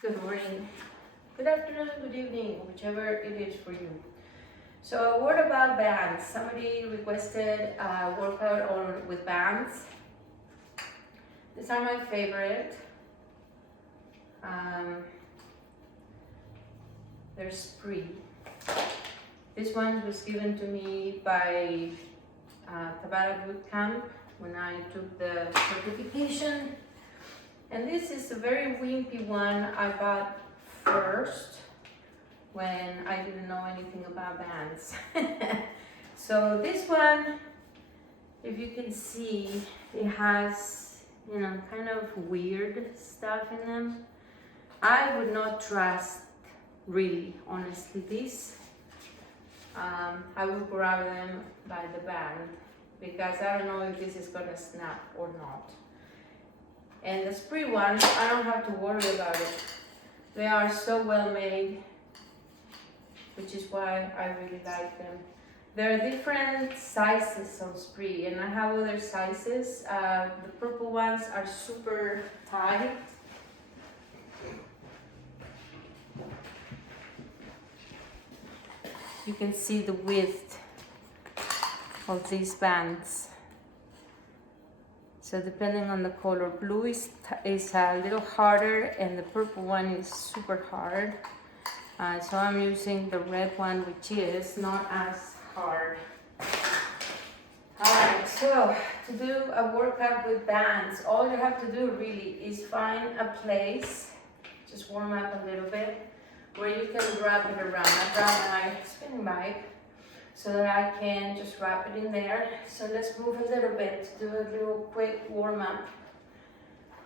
Good morning, good afternoon, good evening, whichever it is for you. So a word about bands. Somebody requested a workout with bands. These are my favorite. Um, they're Spree. This one was given to me by Tabata Bootcamp when I took the certification. And this is a very wimpy one I bought first when I didn't know anything about bands. So this one, if you can see, it has, kind of weird stuff in them. I would not trust, really, honestly, these. I would grab them by the band because I don't know if this is gonna snap or not. And the Spree ones, I don't have to worry about it. They are so well made, which is why I really like them. There are different sizes of Spree, and I have other sizes. The purple ones are super tight. You can see the width of these bands. So depending on the color, blue is a little harder, and the purple one is super hard. So I'm using the red one, which is not as hard. Alright, so to do a workout with bands, all you have to do really is find a place, just warm up a little bit, where you can wrap it around. I brought my spinning bike so that I can just wrap it in there. So let's move a little bit, do a little quick warm up.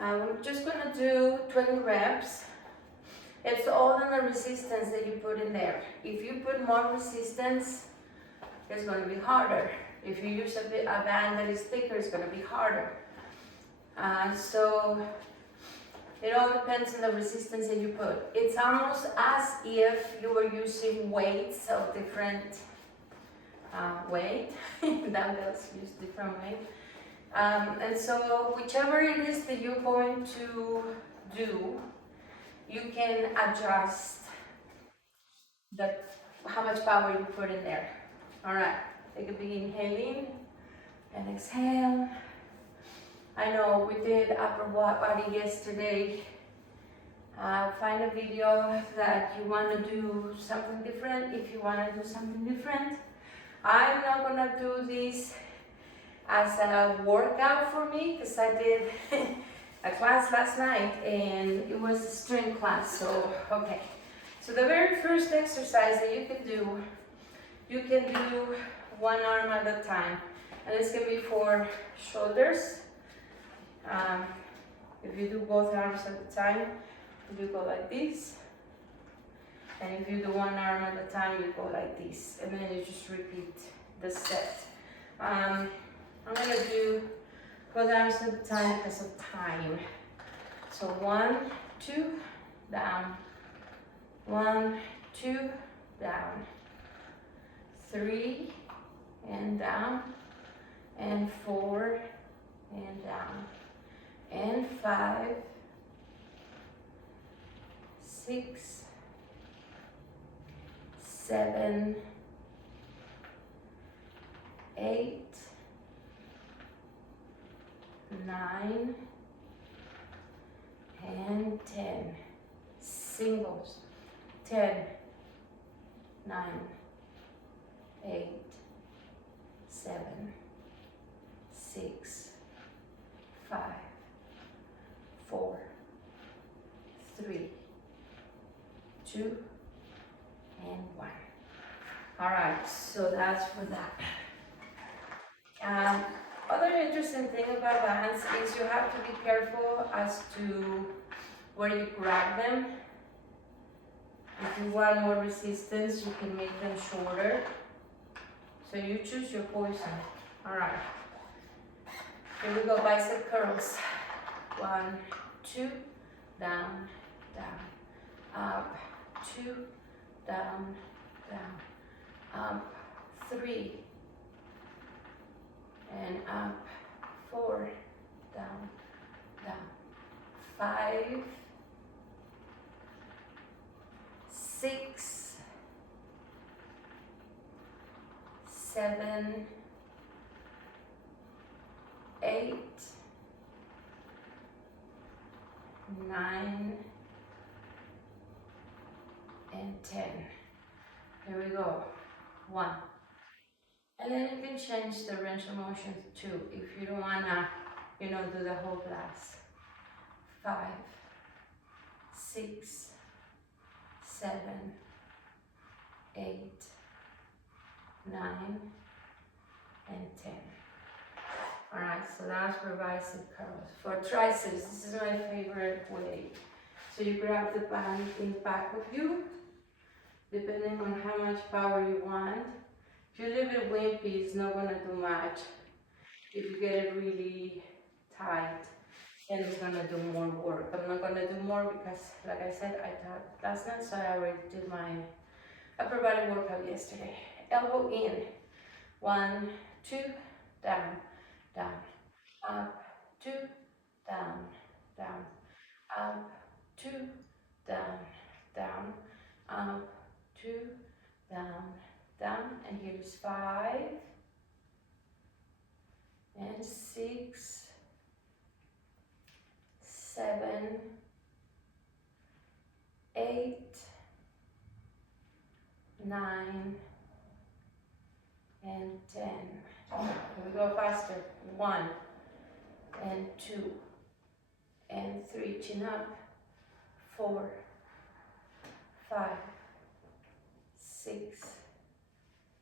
We're just gonna do 20 reps. It's all on the resistance that you put in there. If you put more resistance, it's gonna be harder. If you use a band that is thicker, it's gonna be harder. So it all depends on the resistance that you put. It's almost as if you were using weights of different weight. Dumbbells use different weight. And so whichever it is that you're going to do, you can adjust how much power you put in there. All right, take a big inhale in and exhale. I know we did upper body yesterday. Find a video that you want to do something different. If you want to do something different, I'm not gonna do this as a workout for me because I did a class last night and it was a strength class. So okay. So the very first exercise that you can do one arm at a time. And this can be for shoulders. If you do both arms at a time, you go like this. And if you do one arm at a time, you go like this. And then you just repeat the set. I'm gonna do both arms at a time because of time. So 1, 2, down. 1, 2, down. 3, and down. And 4, and down. And 5, 6, 7, 8, 9, and 10. Singles. 10, 9, 8, 7, 6, 5, 4, 3, 2, and 1. All right, so that's for that. Other interesting thing about bands is you have to be careful as to where you grab them. If you want more resistance, you can make them shorter. So you choose your poison. All right. Here we go, bicep curls. 1, 2, down, down, up, 2, down, down, up, 3, and up, 4, down, down, 5, 6, 7, 8, 9, and 10. Here we go. 1. And then you can change the range of motion too, if you don't wanna, do the whole class. 5, 6, 7, 8, 9, and 10. Alright, so that's for bicep curls. For triceps, this is my favorite way. So you grab the band in the back of you, depending on how much power you want. If you leave it wimpy, it's not gonna do much. If you get it really tight, then it's gonna do more work. I'm not gonna do more because, like I said, I taught last night, so I already did my upper body workout yesterday. Elbow in. 1, 2, down, down, up, 2, down, down, up, 2, down, down, up, 2, down, down, and here's 5, and 6, 7, 8, 9, and 10. Here we go faster. 1, and 2, and 3, chin up. 4, 5, 6,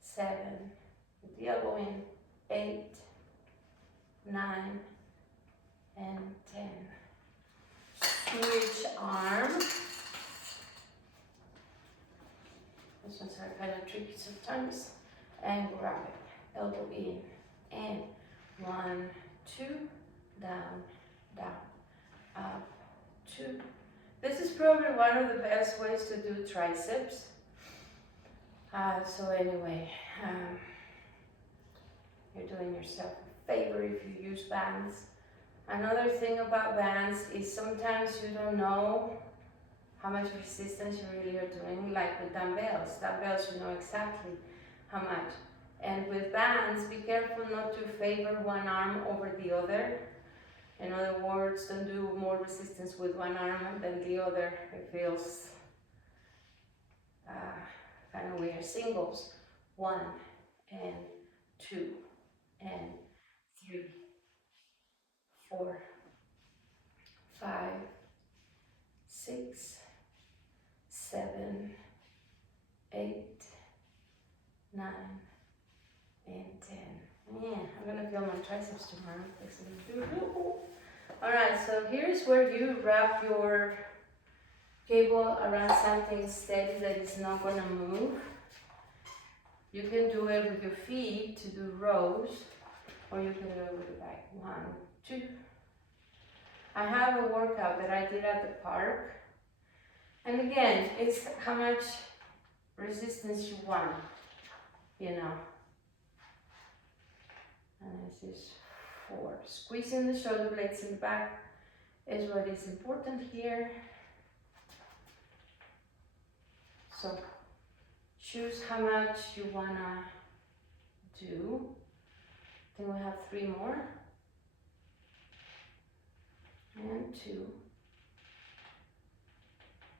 7, with the elbow in. 8, 9, and 10. Switch arm. This one's kind of tricky sometimes. And grab it. Elbow in. And 1, 2, down, down, up, 2. This is probably one of the best ways to do triceps. So anyway, you're doing yourself a favor if you use bands. Another thing about bands is sometimes you don't know how much resistance you really are doing, like with dumbbells. Dumbbells, you know exactly how much. And with bands, be careful not to favor one arm over the other. In other words, don't do more resistance with one arm than the other. It feels kind of weird. Singles. 1, and 2, and 3, 4, 5, 6, 7, 8, 9, and 10. Man, I'm gonna feel my triceps tomorrow. Alright, so here's where you wrap your cable around something steady that is not gonna move. You can do it with your feet to do rows, or you can do it with your back. 1, 2. I have a workout that I did at the park. And again, it's how much resistance you want, And this is 4. Squeezing the shoulder blades in the back is what is important here. So choose how much you wanna do. Then we have 3 more. And 2.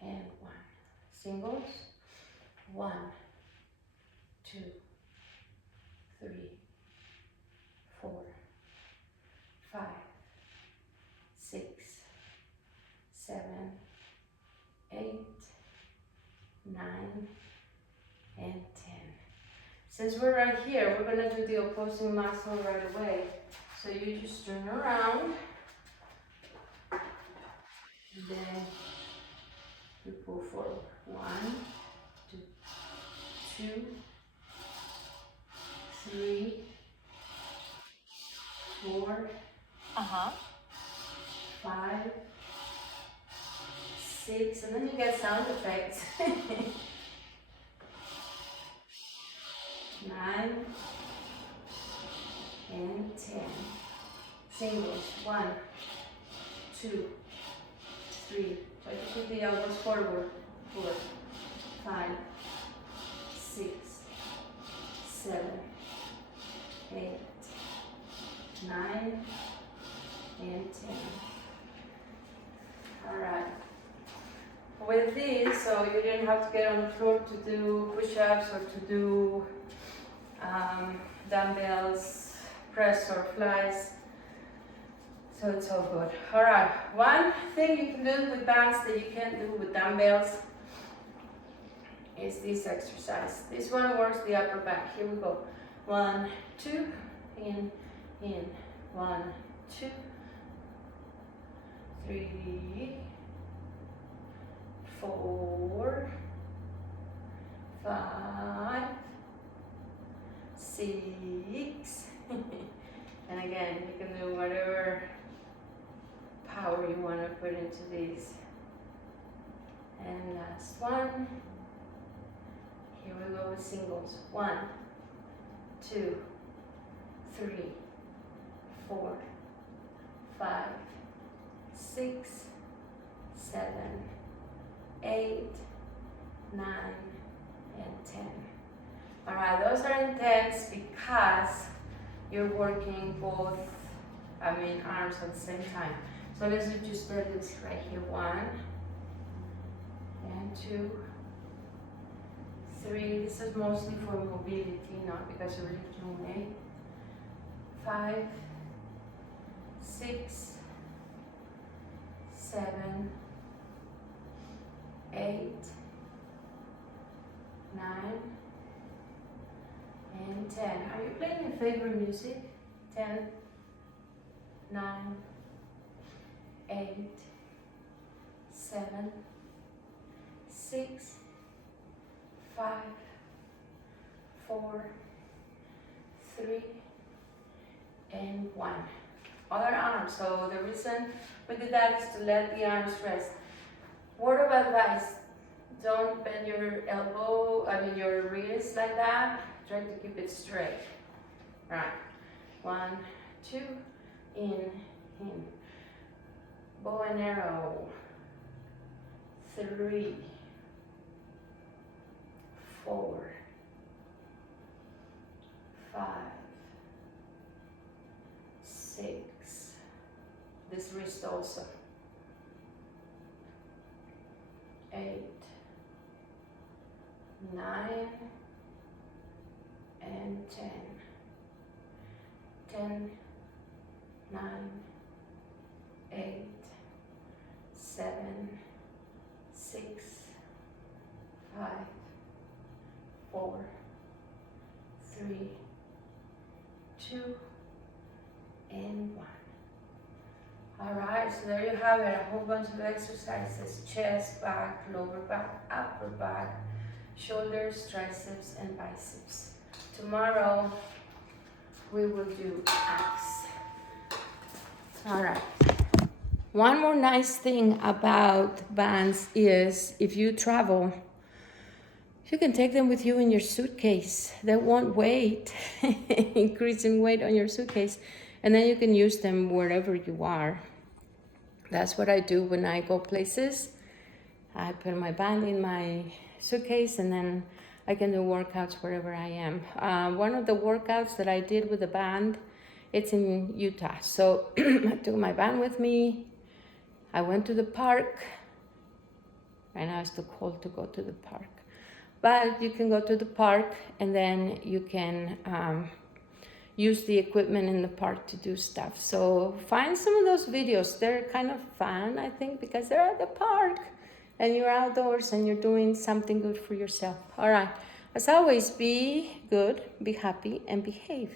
And 1. Singles. 1, 2, 3, 4, 5, 6, 7, 8, 9, and 10. Since we're right here, we're gonna do the opposing muscle right away. So you just turn around, and then you pull forward. 1, 2, 3, 4, 5, 6, and then you get sound effects. 9 and 10. Singles. 1, 2, 3. Try to keep the elbows forward. 4, 5, 6, 7, 8, 9, and 10. All right. With this, so you didn't have to get on the floor to do push-ups or to do dumbbells, press or flies. So it's all good. All right. One thing you can do with bands that you can't do with dumbbells is this exercise. This one works the upper back. Here we go. 1, 2, in, 1, 2, 3, 4, 5, 6. And again, you can do whatever power you want to put into these. And last one. Here we go with singles. 1, 2, 3, 4, 5, 6, 7, 8, 9, and 10. All right, those are intense because you're working both, arms at the same time. So let's do just this right here. 1 and 2, 3. This is mostly for mobility, not because you're lifting weight. 5, 6, 7, 8, 9, and 10. Are you playing your favorite music? 10, 9, 8, 7, 6, 5, 4, 3, and 1. Other arm. So the reason we did that is to let the arms rest. Word of advice: don't bend your your wrist like that. Try to keep it straight. Right. 1, 2, in. Bow and arrow. 3, 4, 5, 6. This wrist also. 8, 9, and 10. 10, 9, 8, 7, 6, 5, 4, 3, 2, and 1. All right, so there you have it, a whole bunch of exercises: chest, back, lower back, upper back, shoulders, triceps, and biceps. Tomorrow, we will do abs. All right. One more nice thing about bands is if you travel, you can take them with you in your suitcase. They won't weigh, increasing weight on your suitcase. And then you can use them wherever you are. That's what I do when I go places. I put my band in my suitcase and then I can do workouts wherever I am. One of the workouts that I did with the band, it's in Utah. So I took my band with me. I went to the park. Right now it's too cold to go to the park. But you can go to the park and then you can use the equipment in the park to do stuff. So find some of those videos. They're kind of fun, I think, because they're at the park and you're outdoors and you're doing something good for yourself. All right. As always, be good, be happy, and behave.